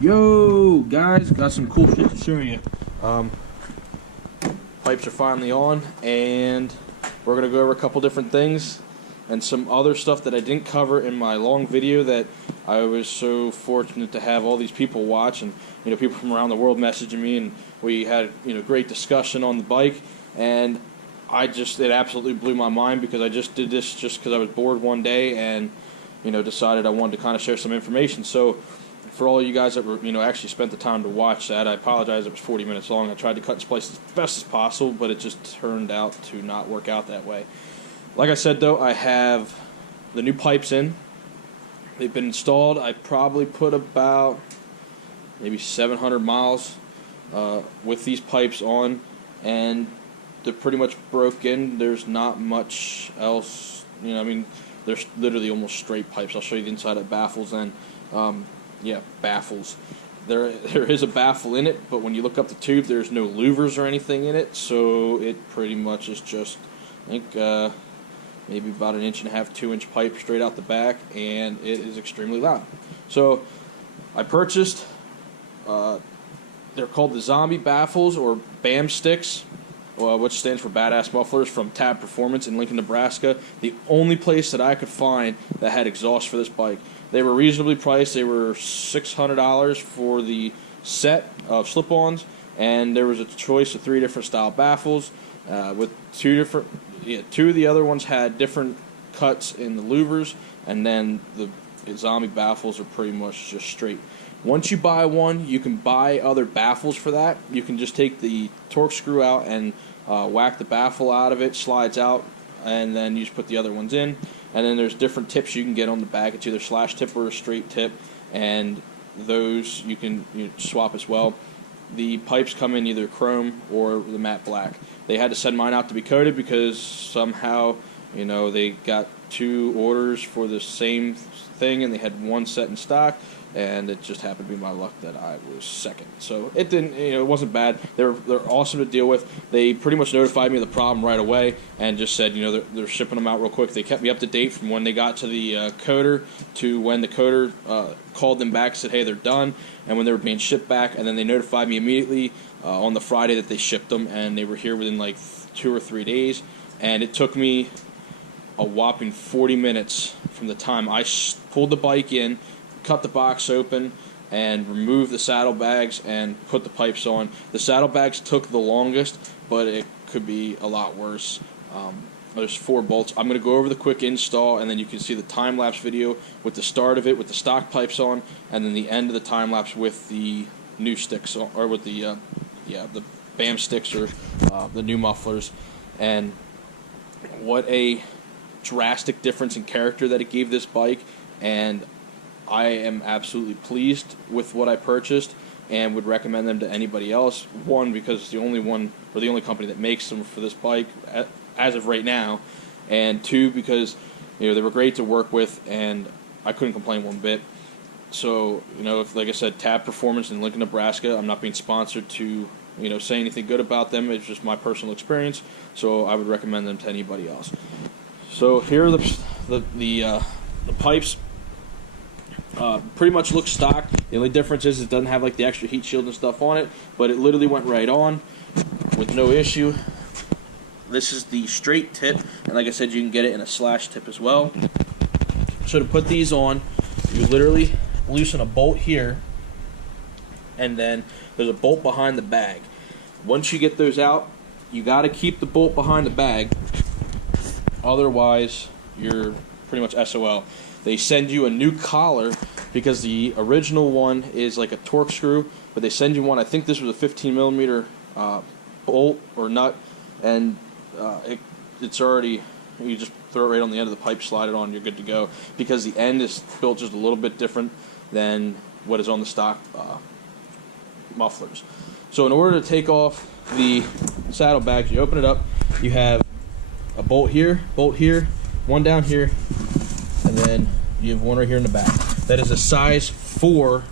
Yo, guys, got some cool shit to show you. Pipes are finally on, and we're going to go over a couple different things and some other stuff that I didn't cover in my long video that I was so fortunate to have all these people watch, and people from around the world messaging me, and we had great discussion on the bike, and it absolutely blew my mind because I just did this just because I was bored one day and decided I wanted to kind of share some information. So for all you guys that were actually spent the time to watch that, I apologize. It was 40 minutes long. I tried to cut and splice as best as possible, but it just turned out to not work out that way. Like I said, though, I have the new pipes in. They've been installed. I probably put about maybe 700 miles with these pipes on, and they're pretty much broken. There's not much else. They're literally almost straight pipes. I'll show you the inside of baffles and baffles. There is a baffle in it, but when you look up the tube, there's no louvers or anything in it, so it pretty much is just, I think, maybe about 1.5 inch, 2 inch pipe straight out the back, and it is extremely loud. So I purchased, they're called the Zombie Baffles, or BAM sticks, which stands for Badass Mufflers, from Tab Performance in Lincoln, Nebraska. The only place that I could find that had exhaust for this bike. They were reasonably priced. They were $600 for the set of slip-ons, and there was a choice of 3 different style baffles with 2 different. Two of the other ones had different cuts in the louvers, and then the Zombie Baffles are pretty much just straight. Once you buy one, you can buy other baffles for that. You can just take the torque screw out and whack the baffle out of it, slides out, and then you just put the other ones in. And then there's different tips you can get on the back. It's either slash tip or a straight tip, and those you can swap as well. The pipes come in either chrome or the matte black. They had to send mine out to be coated because somehow, they got 2 orders for the same thing, and they had 1 set in stock, and it just happened to be my luck that I was second. So it didn't, it wasn't bad. They're awesome to deal with. They pretty much notified me of the problem right away and just said, they're shipping them out real quick. They kept me up to date from when they got to the coder to when the coder called them back and said, hey, they're done, and when they were being shipped back, and then they notified me immediately on the Friday that they shipped them, and they were here within like 2 or 3 days, and it took me a whopping 40 minutes from the time I pulled the bike in, cut the box open, and removed the saddlebags and put the pipes on. The saddlebags took the longest, but it could be a lot worse. There's 4 bolts. I'm going to go over the quick install, and then you can see the time-lapse video with the start of it with the stock pipes on, and then the end of the time-lapse with the new sticks, or with the BAM sticks, or the new mufflers. And what a drastic difference in character that it gave this bike, and I am absolutely pleased with what I purchased and would recommend them to anybody else. 1, because it's the only one, or the only company that makes them for this bike as of right now, and 2, because they were great to work with, and I couldn't complain one bit. So, if, like I said, Tab Performance in Lincoln, Nebraska, I'm not being sponsored to say anything good about them. It's just my personal experience, so I would recommend them to anybody else. So here are the pipes. Pretty much looks stock. The only difference is it doesn't have like the extra heat shield and stuff on it, but it literally went right on with no issue. This is the straight tip, and like I said, you can get it in a slash tip as well. So to put these on, you literally loosen a bolt here, and then there's a bolt behind the bag. Once you get those out, you got to keep the bolt behind the bag, otherwise you're pretty much SOL. They send you a new collar because the original one is like a torque screw, but they send you one. I think this was a 15 millimeter bolt or nut, and it's already, you just throw it right on the end of the pipe, slide it on, you're good to go, because the end is built just a little bit different than what is on the stock mufflers. So in order to take off the saddlebags, you open it up, you have a bolt here, one down here, and then you have one right here in the back. That is a size 4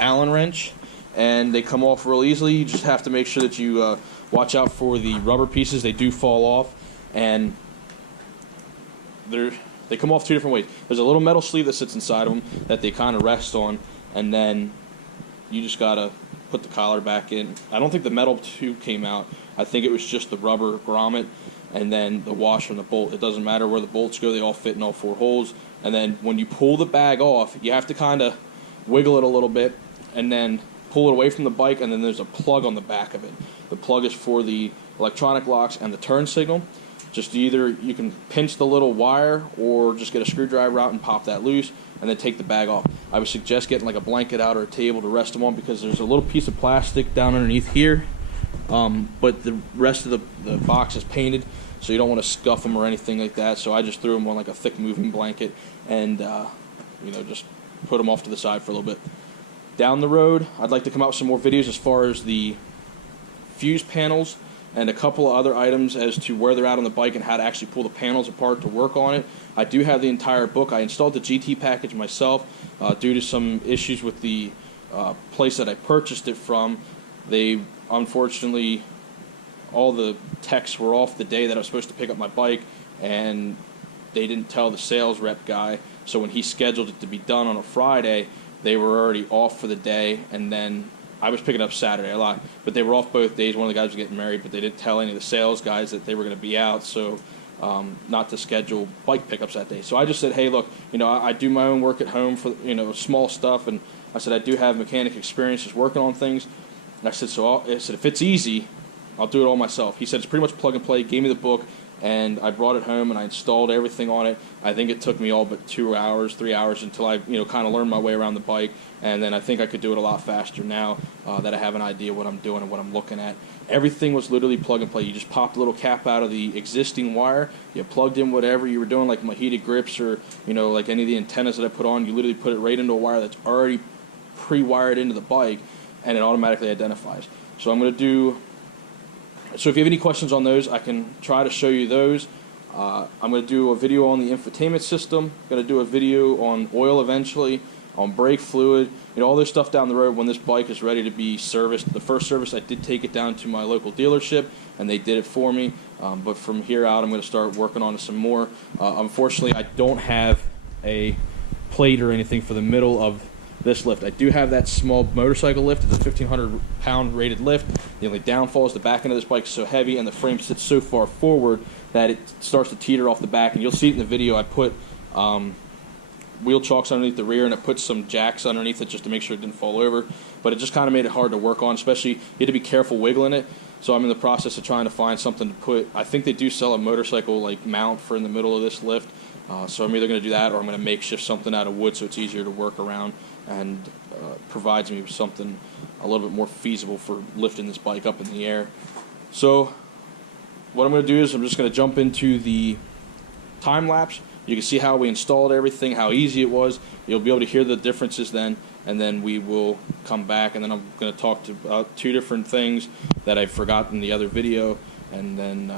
Allen wrench, and they come off real easily. You just have to make sure that you watch out for the rubber pieces. They do fall off, and they come off 2 different ways. There's a little metal sleeve that sits inside of them that they kind of rest on, and then you just gotta put the collar back in. I don't think the metal tube came out. I think it was just the rubber grommet and then the washer and the bolt. It doesn't matter where the bolts go, they all fit in all 4 holes. And then when you pull the bag off, you have to kind of wiggle it a little bit and then pull it away from the bike, and then there's a plug on the back of it. The plug is for the electronic locks and the turn signal. Just either you can pinch the little wire or just get a screwdriver out and pop that loose and then take the bag off. I would suggest getting like a blanket out or a table to rest them on, because there's a little piece of plastic down underneath here, but the rest of the box is painted, so you don't want to scuff them or anything like that. So I just threw them on like a thick moving blanket and just put them off to the side for a little bit. Down the road, I'd like to come out with some more videos as far as the fuse panels and a couple of other items as to where they're at on the bike and how to actually pull the panels apart to work on it. I do have the entire book. I installed the GT package myself due to some issues with the place that I purchased it from. They, unfortunately, all the techs were off the day that I was supposed to pick up my bike, and they didn't tell the sales rep guy. So when he scheduled it to be done on a Friday, they were already off for the day, and then I was picking up Saturday a lot, but they were off both days. One of the guys was getting married, but they didn't tell any of the sales guys that they were going to be out, so not to schedule bike pickups that day. So I just said, hey, look, I do my own work at home for small stuff, and I said I do have mechanic experience just working on things. And I said, if it's easy, I'll do it all myself. He said it's pretty much plug and play. Gave me the book, and I brought it home and I installed everything on it. I think it took me all but 2 hours, 3 hours until I kind of learned my way around the bike, and then I think I could do it a lot faster now that I have an idea what I'm doing and what I'm looking at. Everything was literally plug and play. You just popped a little cap out of the existing wire, you plugged in whatever you were doing, like my heated grips or like any of the antennas that I put on. You literally put it right into a wire that's already pre-wired into the bike, and it automatically identifies. So So if you have any questions on those, I can try to show you those. I'm going to do a video on the infotainment system. I'm going to do a video on oil eventually, on brake fluid, all this stuff down the road when this bike is ready to be serviced. The first service, I did take it down to my local dealership, and they did it for me. But from here out, I'm going to start working on some more. Unfortunately, I don't have a plate or anything for the middle of this lift. I do have that small motorcycle lift. It's a 1,500-pound rated lift. The only downfall is the back end of this bike is so heavy and the frame sits so far forward that it starts to teeter off the back. And you'll see it in the video. I put wheel chocks underneath the rear, and I put some jacks underneath it just to make sure it didn't fall over. But it just kind of made it hard to work on, especially you had to be careful wiggling it. So I'm in the process of trying to find something to put. I think they do sell a motorcycle mount for in the middle of this lift. So I'm either going to do that or I'm going to makeshift something out of wood so it's easier to work around and provides me with something a little bit more feasible for lifting this bike up in the air. So what I'm going to do is I'm just going to jump into the time-lapse. You can see how we installed everything, how easy it was. You'll be able to hear the differences then, and then we will come back, and then I'm going to talk about 2 different things that I forgot in the other video, and then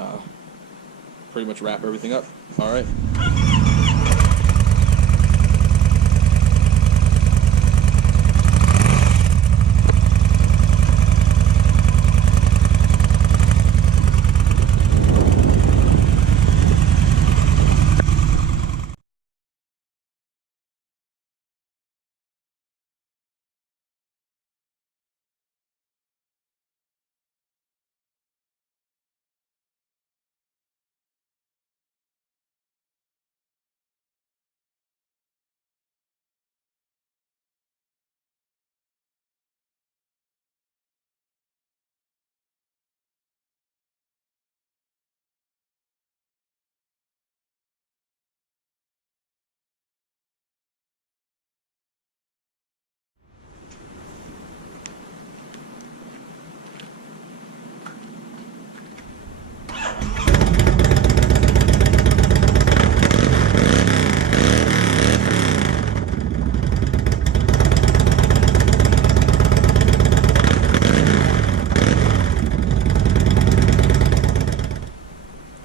pretty much wrap everything up. All right.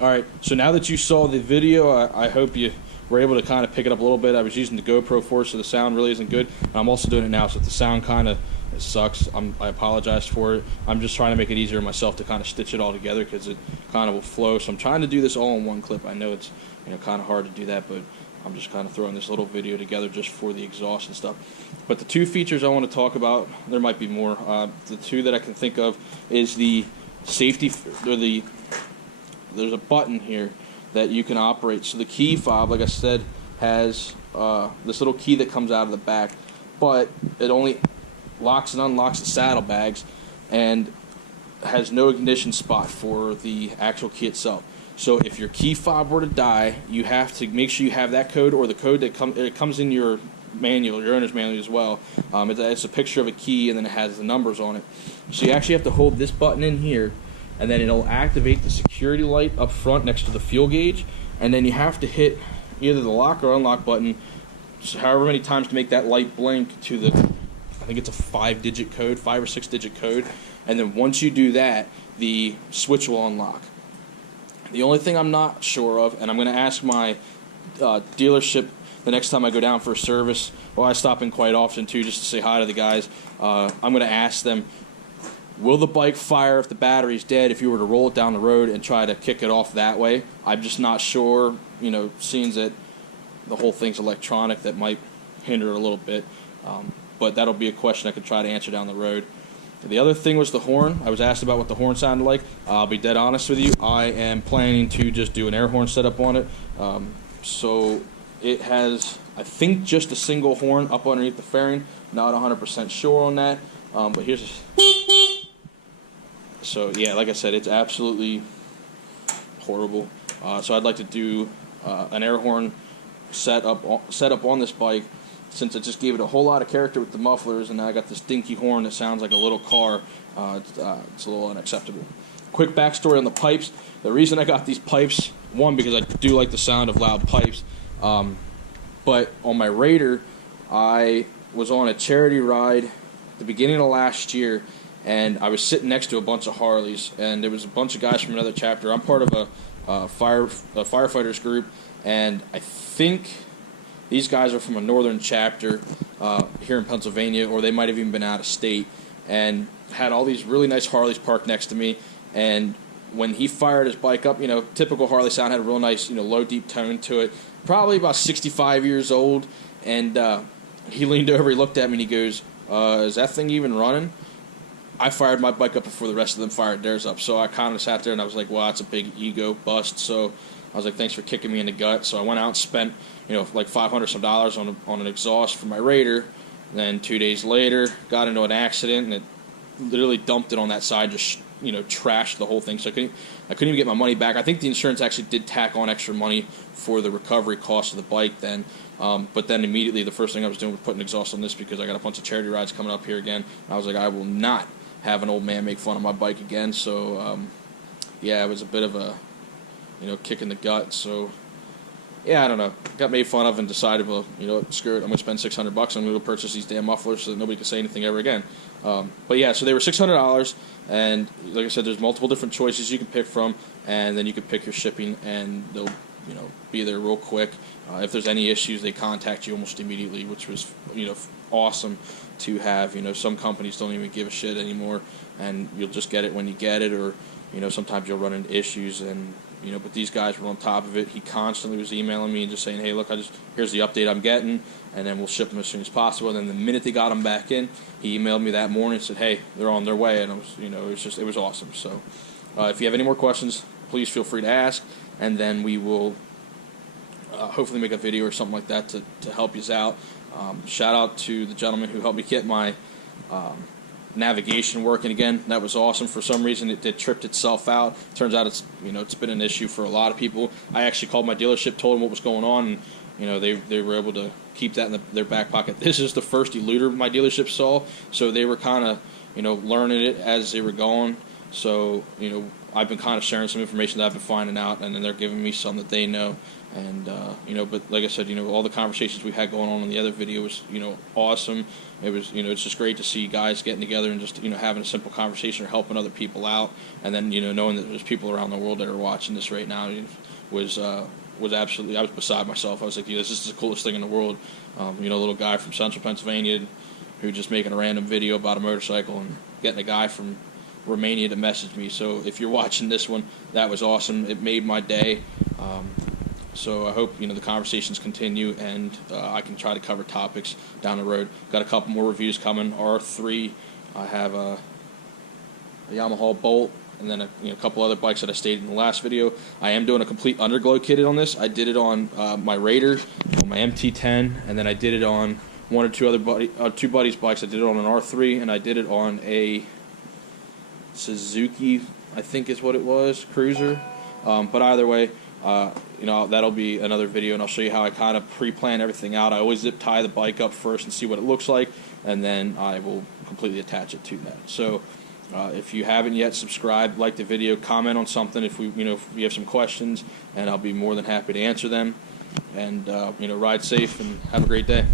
Alright, so now that you saw the video, I hope you were able to kind of pick it up a little bit. I was using the GoPro for it, so the sound really isn't good. And I'm also doing it now, so if the sound kind of sucks, I apologize for it. I'm just trying to make it easier myself to kind of stitch it all together because it kind of will flow. So I'm trying to do this all in one clip. I know it's kind of hard to do that, but I'm just kind of throwing this little video together just for the exhaust and stuff. But the two features I want to talk about, there might be more. The two that I can think of is the safety, or there's a button here that you can operate. So the key fob, like I said, has this little key that comes out of the back, but it only locks and unlocks the saddlebags and has no ignition spot for the actual key itself. So if your key fob were to die, you have to make sure you have that code, or the code that comes in your manual, your owner's manual as well. It's a picture of a key, and then it has the numbers on it. So you actually have to hold this button in here, and then it'll activate the security light up front next to the fuel gauge, and then you have to hit either the lock or unlock button however many times to make that light blink to the, I think it's a 5 or 6 digit code, and then once you do that, the switch will unlock. The only thing I'm not sure of, and I'm going to ask my dealership the next time I go down for a service, well, I stop in quite often too just to say hi to the guys, I'm going to ask them, will the bike fire if the battery's dead if you were to roll it down the road and try to kick it off that way? I'm just not sure, seeing that the whole thing's electronic, that might hinder it a little bit. But that'll be a question I could try to answer down the road. The other thing was the horn. I was asked about what the horn sounded like. I'll be dead honest with you. I am planning to just do an air horn setup on it. So it has, I think, just a single horn up underneath the fairing. Not 100% sure on that. But here's... So yeah, like I said, it's absolutely horrible. So I'd like to do an air horn set up on this bike, since it just gave it a whole lot of character with the mufflers, and now I got this dinky horn that sounds like a little car. It's a little unacceptable. Quick backstory on the pipes. The reason I got these pipes, one, because I do like the sound of loud pipes, but on my Raider, I was on a charity ride at the beginning of last year, and I was sitting next to a bunch of Harleys, and there was a bunch of guys from another chapter. I'm part of a firefighters group, and I think these guys are from a northern chapter here in Pennsylvania, or they might have even been out of state, and had all these really nice Harleys parked next to me. And when he fired his bike up, typical Harley sound, had a real nice, low, deep tone to it. Probably about 65 years old, and he leaned over, he looked at me, and he goes, is that thing even running? I fired my bike up before the rest of them fired theirs up. So I kind of sat there and I was like, wow, it's a big ego bust. So I was like, thanks for kicking me in the gut. So I went out and spent, like $500 some on an exhaust for my Raider. And then 2 days later, got into an accident, and it literally dumped it on that side, just, trashed the whole thing. So I couldn't even get my money back. I think the insurance actually did tack on extra money for the recovery cost of the bike then. But then immediately the first thing I was doing was putting exhaust on this, because I got a bunch of charity rides coming up here again. I was like, I will not have an old man make fun of my bike again. So yeah, it was a bit of a kick in the gut. So yeah, I don't know, got made fun of and decided, well, screw it, I'm gonna spend $600. I'm gonna go purchase these damn mufflers so that nobody can say anything ever again. But yeah, so they were $600, and like I said, there's multiple different choices you can pick from, and then you can pick your shipping, and they'll be there real quick. If there's any issues, they contact you almost immediately, which was awesome to have. Some companies don't even give a shit anymore, and you'll just get it when you get it, or sometimes you'll run into issues, and but these guys were on top of it. He constantly was emailing me and just saying, hey, look, here's the update I'm getting, and then we'll ship them as soon as possible. And then the minute they got them back in, he emailed me that morning and said, hey, they're on their way, and it was awesome. So if you have any more questions, please feel free to ask, and then we will hopefully make a video or something like that to help you out. Shout out to the gentleman who helped me get my navigation working again. That was awesome. For some reason it tripped itself out. Turns out it's been an issue for a lot of people. I actually called my dealership, told them what was going on, and they were able to keep that in their back pocket. This is the first Eluder my dealership saw, so they were kind of learning it as they were going. So I've been kind of sharing some information that I've been finding out, and then they're giving me some that they know. And but like I said, all the conversations we had going on in the other video was awesome. It was it's just great to see guys getting together and just having a simple conversation or helping other people out. And then knowing that there's people around the world that are watching this right now was absolutely, I was beside myself. I was like, this is the coolest thing in the world. A little guy from Central Pennsylvania who just making a random video about a motorcycle and getting a guy from Romania to message me. So if you're watching this one, that was awesome. It made my day. So I hope the conversations continue, and I can try to cover topics down the road. Got a couple more reviews coming. R3, I have a Yamaha Bolt, and then a couple other bikes that I stated in the last video. I am doing a complete underglow kit on this. I did it on my Raider, on my MT10, and then I did it on one or two buddies' bikes. I did it on an R3, and I did it on a Suzuki, I think is what it was, Cruiser. But either way, that'll be another video, and I'll show you how I kind of pre-plan everything out. I always zip tie the bike up first and see what it looks like, and then I will completely attach it to that. So if you haven't yet, subscribe, like the video, comment on something if you have some questions, and I'll be more than happy to answer them. And ride safe and have a great day.